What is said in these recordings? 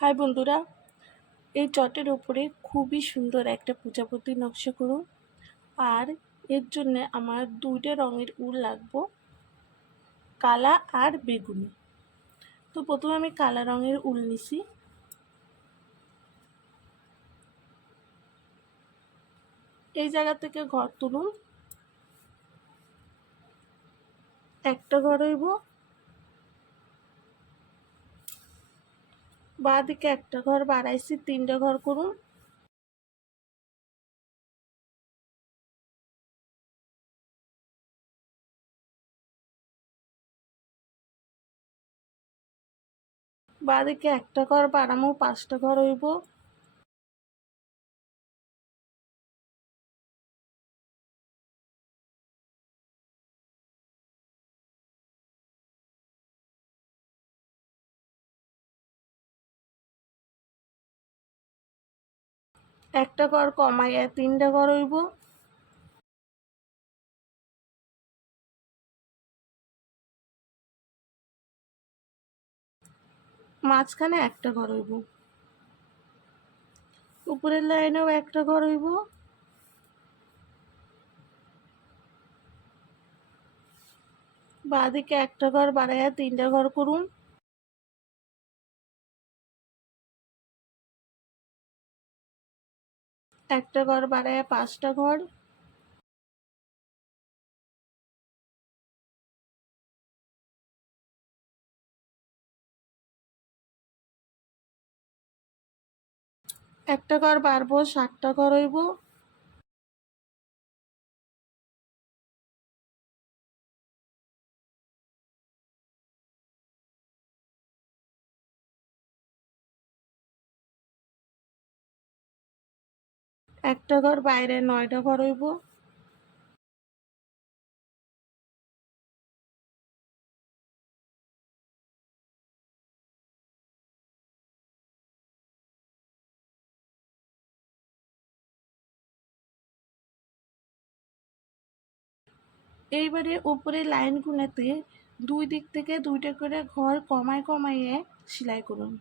High বন্ধুরা, এই চটের ওপরে খুবই সুন্দর একটা প্রজাপতি নকশা করুন। আর এর জন্য আমার দুইটা রঙের উল লাগবো, কালা আর বেগুনি। তো প্রথমে আমি কালা রঙের উল নিছি। এই জায়গা থেকে ঘর তুলুন, একটা ঘর হইব, বাঁ দিকে একটা ঘর বাড়াইছি, তিনটা ঘর করুন। বাঁ দিকে একটা ঘর বাড়ামো, পাঁচটা ঘর হইব। একটা ঘর কমাইয়া তিনটা ঘর হইব। মাঝখানে একটা ঘর হইব, উপরের লাইনেও একটা ঘর হইব। বাঁ দিকে একটা ঘর বাড়াইয়া তিনটা ঘর করুন। একটা ঘর বাড়াইয়া পাঁচটা ঘর। একটা ঘর বাড়বো, সাতটা ঘর হইব। একটা ঘর বাইরে, নয়টা ঘর হইব। এইবারে উপরে লাইন গুনেতে দুই দিক থেকে দুইটা করে ঘর কমায় কমাইয়ে সেলাই করুন।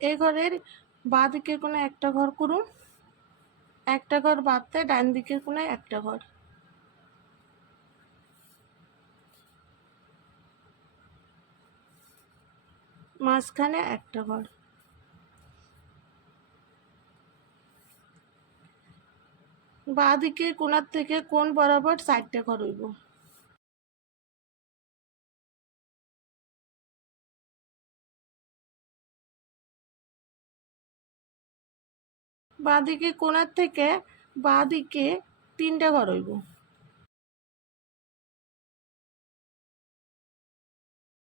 এই ঘরের বাঁ দিকের কোণে একটা ঘর করুন, একটা ঘর বাদতে ডান দিকের কোণে একটা ঘর। মাঝখানে একটা ঘর। বাঁ দিকের কোণার থেকে কোণ বরাবর চারটে ঘর হইব। বাঁ দিকে কোণার থেকে বাঁ দিকে তিনটা ঘর হইব।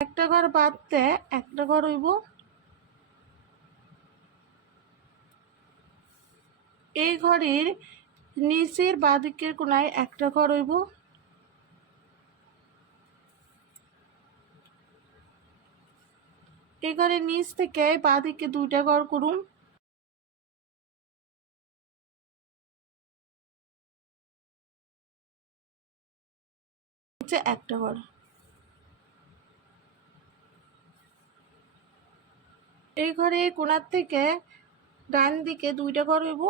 একটা ঘর বাদতে একটা ঘর হইব। এই ঘরের নিচের বাঁ দিকের কোণায় একটা ঘর হইব। এই ঘরের নিচ থেকে বাঁ দিকে দুইটা ঘর করুন। নিচে একটা ঘর। এই ঘরে কোণার থেকে ডান দিকে দুইটা ঘর হইব।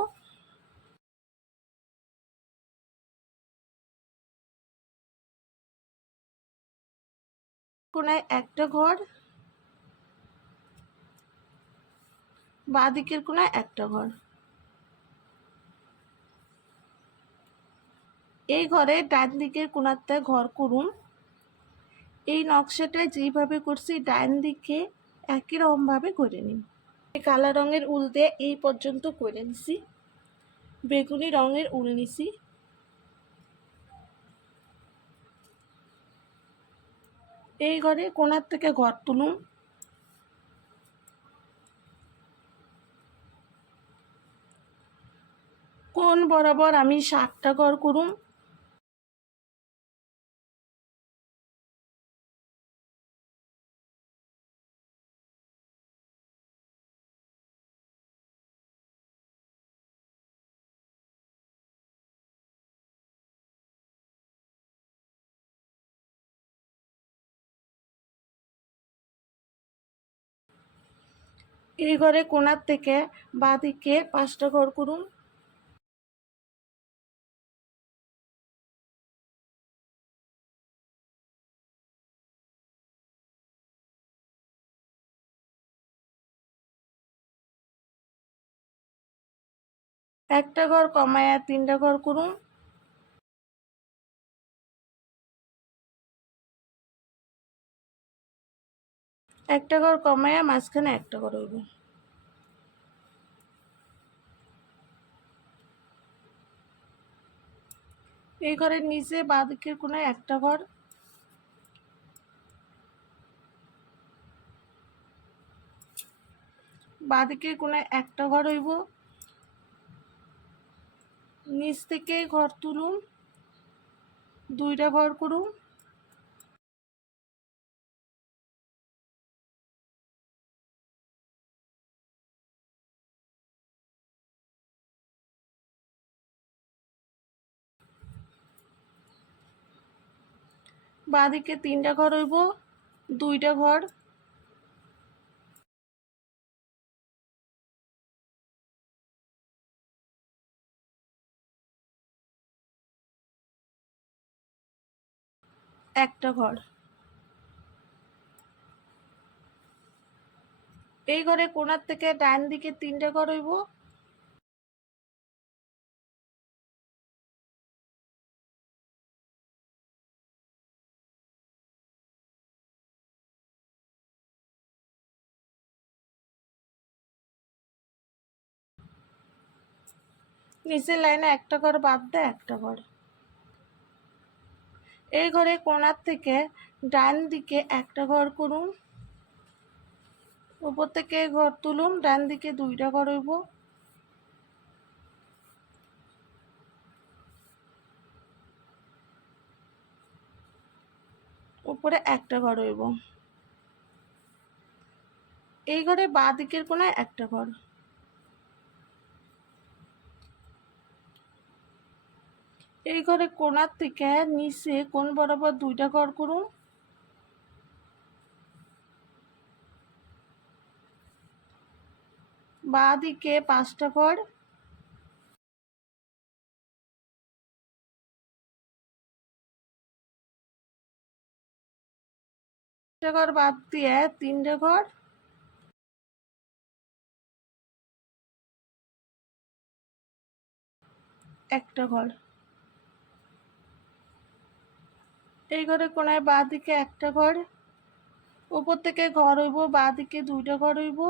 কোণায় একটা ঘর, বাঁ দিকের কোণায় একটা ঘর। এই ঘরে ডান দিকের কোণাতে ঘর করুন। এই নকশাটা যেভাবে করছি ডান দিকে একই রকম ভাবে করে নিন। কালা রঙের উল দিয়ে এই পর্যন্ত করে নিছি, বেগুনি রঙের উল নিছি। এই ঘরে কোণার থেকে ঘর তুলুন। কোণ বরাবর আমি 7টা ঘর করুম। এই ঘরে কোণার থেকে বাঁ দিকে 5টা ঘর করুন। একটা ঘর কমায়া 3টা ঘর করুন। একটা ঘর কমায়া মাঝখানে একটা ঘর হইব। এই ঘরের নিচে বাঁ দিকের কোণায় একটা ঘর, বাঁ দিকের কোণায় একটা ঘর হইব। নিচ থেকে ঘর তুলুন, 2টা ঘর করুন। বাঁ দিকে 3টা ঘর হইব, 2টা ঘর। একটা ঘর। এই ঘরে কোণার থেকে ডান দিকে 3টা ঘর হইব। নিচের লাইনে একটা ঘর বাদ দেয় একটা ঘর। এই ঘরে কোণার থেকে ডান দিকে একটা ঘর করুন। উপর থেকে ঘর তুলুন, ডান দিকে 2টা ঘর হইব। উপরে একটা ঘর হইব। এই ঘরে বাঁ দিকের কোণায় একটা ঘর। এই ঘরে কোণার থেকে নিচে কোণ বরাবর 2টা ঘর করুন। বাঁ দিকে 5টা ঘর। একটা ঘর বাদ দিয়ে 3টা ঘর। একটা ঘর। এই ঘরে কোণায় বাঁ দিকে একটা ঘর। উপর থেকে ঘর হইব, বাঁ দিকে 2টা ঘর হইব।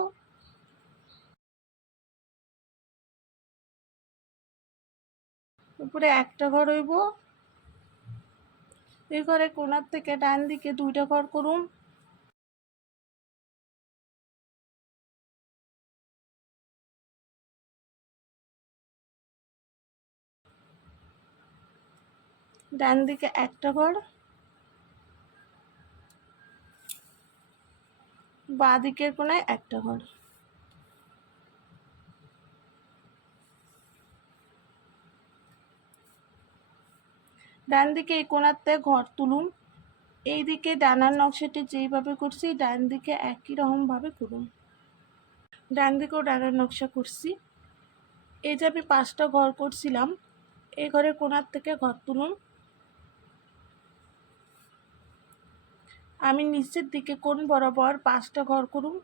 উপরে একটা ঘর হইব। এই ঘরে কোণার থেকে ডান দিকে 2টা ঘর করুন। ডান দিকে একটা ঘর। বাঁ দিকের কোণায় একটা ঘর। ডান দিকে এই কোণাতে ঘর তুলুন। এই দিকে ডানার নকশাটি যেইভাবে করছি ডান দিকে একই রকম ভাবে করুন। ডান দিকেও ডানার নকশা করছি। এই যে আমি 5টা ঘর করছিলাম, এই ঘরের কোণার থেকে ঘর তুলুন। আমি নিচের দিকে কোণ বরাবর 5টা ঘর করুন।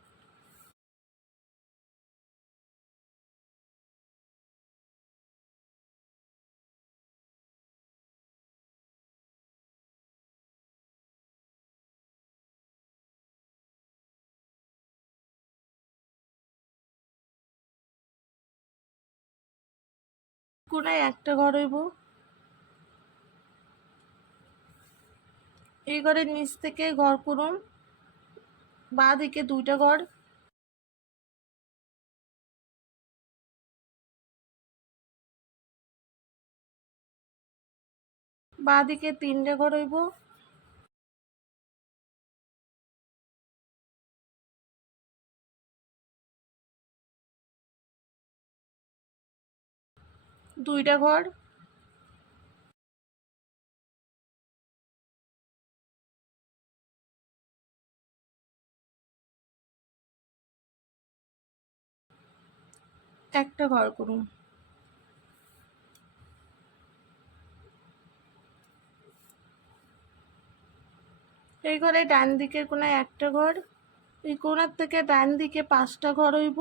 কোণায় একটা ঘর হইব। এই ঘরের নিচ থেকে ঘর করুন, বাঁ দিকে 2টা ঘর, বাঁ দিকে 3টে ঘর হইব, দুইটা ঘর, একটা ঘর করুন। এই ঘরে ডান দিকের কোনায় একটা ঘর, এই কোনার থেকে ডান দিকে 5টা ঘর হইব,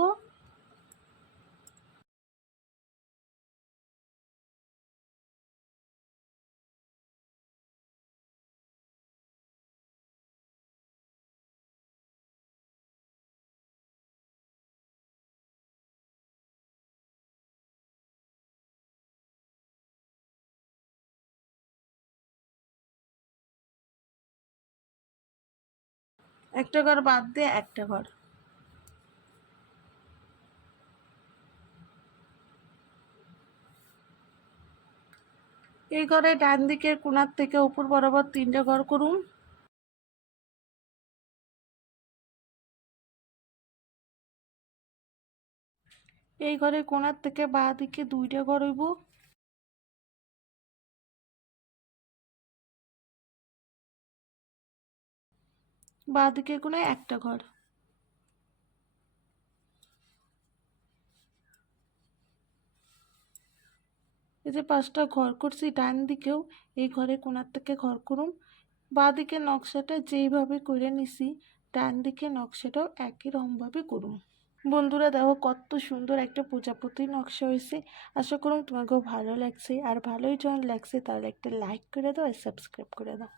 একটা ঘর বাদ দিয়ে একটা ঘর। এই ঘরে ডান দিকের কোনার থেকে উপর বরাবর 3টে ঘর করুন, এই ঘরে কোনার থেকে বাঁ দিকে 2টে ঘর হইব, বাঁ দিকের কোনায় একটা ঘর। এই যে 5টা ঘর করছি ডান দিকেও এই ঘরে কোনার থেকে ঘর করুন, বাঁ দিকে নকশাটা যেইভাবে করে নিছি ডান দিকে নকশাটাও একই রকমভাবে করুন। বন্ধুরা দেখো কত সুন্দর একটা প্রজাপতি নকশা হয়েছে। আশা করুন তোমাকেও ভালো লাগছে, আর ভালোই যখন লাগছে তাহলে একটা লাইক করে দাও আর সাবস্ক্রাইব করে দাও।